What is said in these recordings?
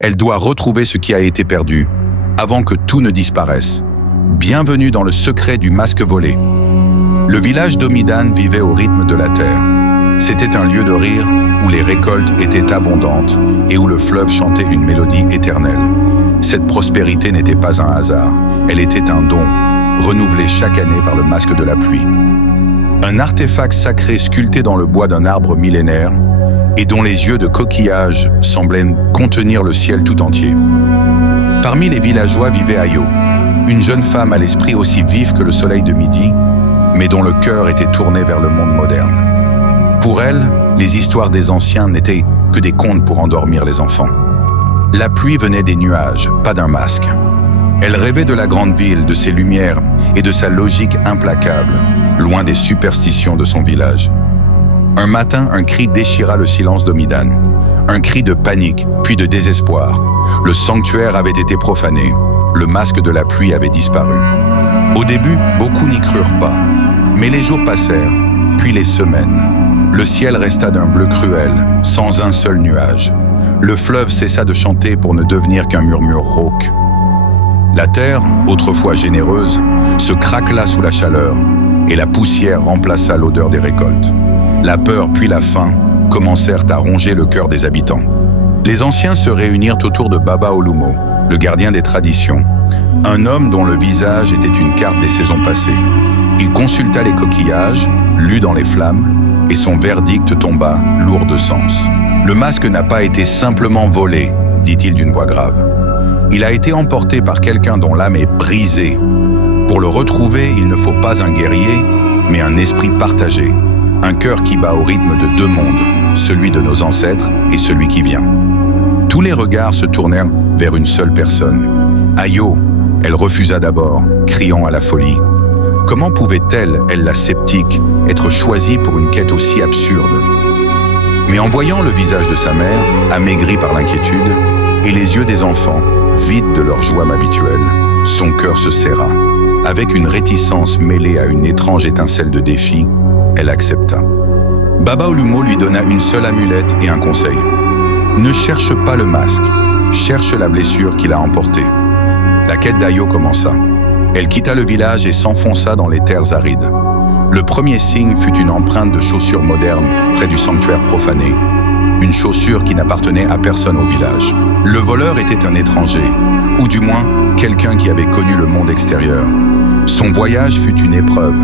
Elle doit retrouver ce qui a été perdu, avant que tout ne disparaisse. Bienvenue dans le secret du masque volé. Le village d'Omidan vivait au rythme de la terre. C'était un lieu de rire où les récoltes étaient abondantes et où le fleuve chantait une mélodie éternelle. Cette prospérité n'était pas un hasard, elle était un don, renouvelé chaque année par le masque de la pluie. Un artefact sacré sculpté dans le bois d'un arbre millénaire et dont les yeux de coquillage semblaient contenir le ciel tout entier. Parmi les villageois vivait Ayo, une jeune femme à l'esprit aussi vif que le soleil de midi, mais dont le cœur était tourné vers le monde moderne. Pour elle, les histoires des anciens n'étaient que des contes pour endormir les enfants. La pluie venait des nuages, pas d'un masque. Elle rêvait de la grande ville, de ses lumières et de sa logique implacable, loin des superstitions de son village. Un matin, un cri déchira le silence d'Omidan. Un cri de panique, puis de désespoir. Le sanctuaire avait été profané. Le masque de la pluie avait disparu. Au début, beaucoup n'y crurent pas. Mais les jours passèrent, puis les semaines. Le ciel resta d'un bleu cruel, sans un seul nuage. Le fleuve cessa de chanter pour ne devenir qu'un murmure rauque. La terre, autrefois généreuse, se craquela sous la chaleur, et la poussière remplaça l'odeur des récoltes. La peur puis la faim commencèrent à ronger le cœur des habitants. Les anciens se réunirent autour de Baba Olumo, le gardien des traditions, un homme dont le visage était une carte des saisons passées. Il consulta les coquillages, lut dans les flammes, et son verdict tomba lourd de sens. « Le masque n'a pas été simplement volé, dit-il d'une voix grave. Il a été emporté par quelqu'un dont l'âme est brisée. Pour le retrouver, il ne faut pas un guerrier, mais un esprit partagé, un cœur qui bat au rythme de deux mondes, celui de nos ancêtres et celui qui vient. » Tous les regards se tournèrent vers une seule personne. Ayo, elle refusa d'abord, criant à la folie. Comment pouvait-elle, elle la sceptique, être choisie pour une quête aussi absurde? Mais en voyant le visage de sa mère, amaigri par l'inquiétude, et les yeux des enfants, vides de leur joie habituelle, son cœur se serra. Avec une réticence mêlée à une étrange étincelle de défi, elle accepta. Baba Olumo lui donna une seule amulette et un conseil. Ne cherche pas le masque, cherche la blessure qui l'a emporté. La quête d'Ayo commença. Elle quitta le village et s'enfonça dans les terres arides. Le premier signe fut une empreinte de chaussure moderne près du sanctuaire profané, une chaussure qui n'appartenait à personne au village. Le voleur était un étranger, ou du moins quelqu'un qui avait connu le monde extérieur. Son voyage fut une épreuve.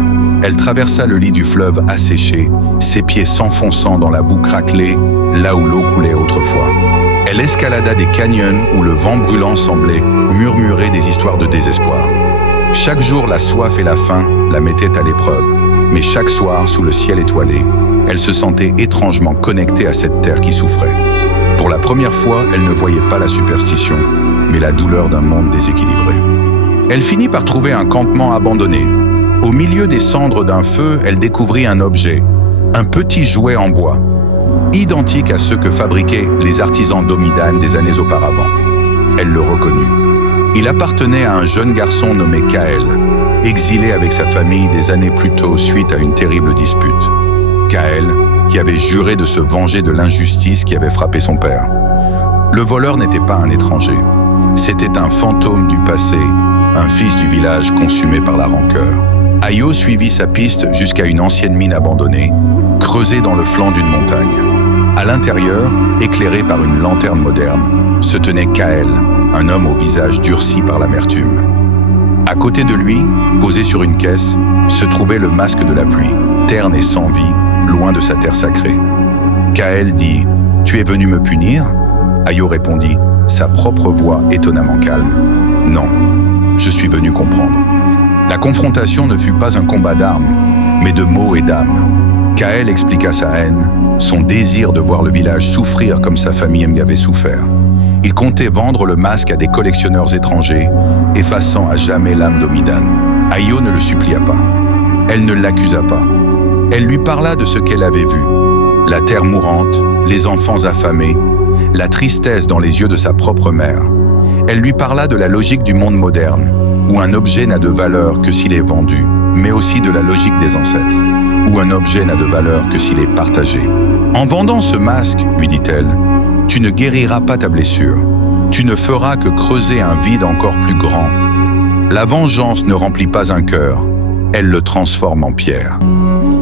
Elle traversa le lit du fleuve asséché, ses pieds s'enfonçant dans la boue craquelée, là où l'eau coulait autrefois. Elle escalada des canyons où le vent brûlant semblait murmurer des histoires de désespoir. Chaque jour, la soif et la faim la mettaient à l'épreuve, mais chaque soir, sous le ciel étoilé, elle se sentait étrangement connectée à cette terre qui souffrait. Pour la première fois, elle ne voyait pas la superstition, mais la douleur d'un monde déséquilibré. Elle finit par trouver un campement abandonné. Au milieu des cendres d'un feu, elle découvrit un objet, un petit jouet en bois, identique à ceux que fabriquaient les artisans d'Omidan des années auparavant. Elle le reconnut. Il appartenait à un jeune garçon nommé Kael, exilé avec sa famille des années plus tôt suite à une terrible dispute. Kael, qui avait juré de se venger de l'injustice qui avait frappé son père. Le voleur n'était pas un étranger. C'était un fantôme du passé, un fils du village consumé par la rancœur. Ayo suivit sa piste jusqu'à une ancienne mine abandonnée, creusée dans le flanc d'une montagne. À l'intérieur, éclairé par une lanterne moderne, se tenait Kael, un homme au visage durci par l'amertume. À côté de lui, posé sur une caisse, se trouvait le masque de la pluie, terne et sans vie, loin de sa terre sacrée. Kael dit « Tu es venu me punir ?» Ayo répondit, sa propre voix étonnamment calme « Non, je suis venu comprendre. » La confrontation ne fut pas un combat d'armes, mais de mots et d'âme. Kael expliqua sa haine, son désir de voir le village souffrir comme sa famille avait souffert. Il comptait vendre le masque à des collectionneurs étrangers, effaçant à jamais l'âme d'Omidan. Ayo ne le supplia pas. Elle ne l'accusa pas. Elle lui parla de ce qu'elle avait vu. La terre mourante, les enfants affamés, la tristesse dans les yeux de sa propre mère. Elle lui parla de la logique du monde moderne, où un objet n'a de valeur que s'il est vendu, mais aussi de la logique des ancêtres, où un objet n'a de valeur que s'il est partagé. En vendant ce masque, lui dit-elle, tu ne guériras pas ta blessure. tu ne feras que creuser un vide encore plus grand. La vengeance ne remplit pas un cœur, elle le transforme en pierre. »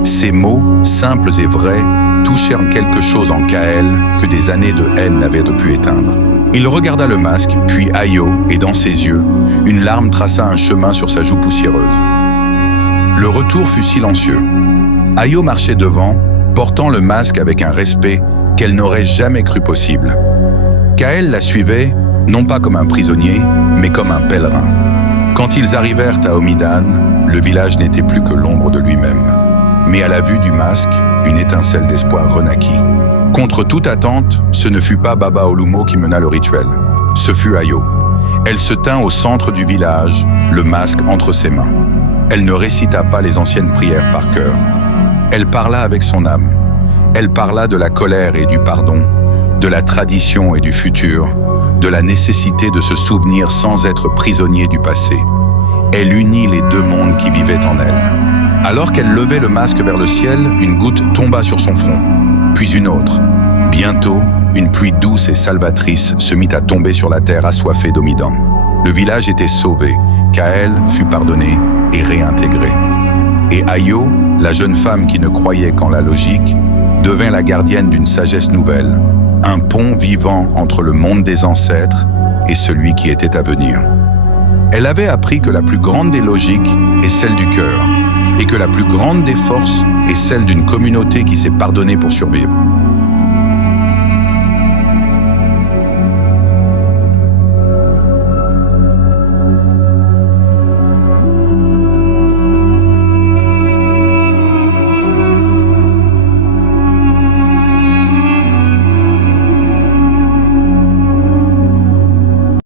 Ces mots, simples et vrais, touchèrent quelque chose en Kael que des années de haine n'avaient pu éteindre. Il regarda le masque, puis Ayo, et dans ses yeux, une larme traça un chemin sur sa joue poussiéreuse. Le retour fut silencieux. Ayo marchait devant, portant le masque avec un respect qu'elle n'aurait jamais cru possible. Kael la suivait, non pas comme un prisonnier, mais comme un pèlerin. Quand ils arrivèrent à Omidan, le village n'était plus que l'ombre de lui-même. Mais à la vue du masque, une étincelle d'espoir renaquit. Contre toute attente, ce ne fut pas Baba Olumo qui mena le rituel. Ce fut Ayo. Elle se tint au centre du village, le masque entre ses mains. Elle ne récita pas les anciennes prières par cœur. Elle parla avec son âme. Elle parla de la colère et du pardon, de la tradition et du futur, de la nécessité de se souvenir sans être prisonnier du passé. Elle unit les deux mondes qui vivaient en elle. Alors qu'elle levait le masque vers le ciel, une goutte tomba sur son front, puis une autre. Bientôt, une pluie douce et salvatrice se mit à tomber sur la terre assoiffée d'Omidan. Le village était sauvé, Kael fut pardonné et réintégré. Et Ayo, la jeune femme qui ne croyait qu'en la logique, devint la gardienne d'une sagesse nouvelle, un pont vivant entre le monde des ancêtres et celui qui était à venir. Elle avait appris que la plus grande des logiques est celle du cœur, et que la plus grande des forces est celle d'une communauté qui s'est pardonnée pour survivre.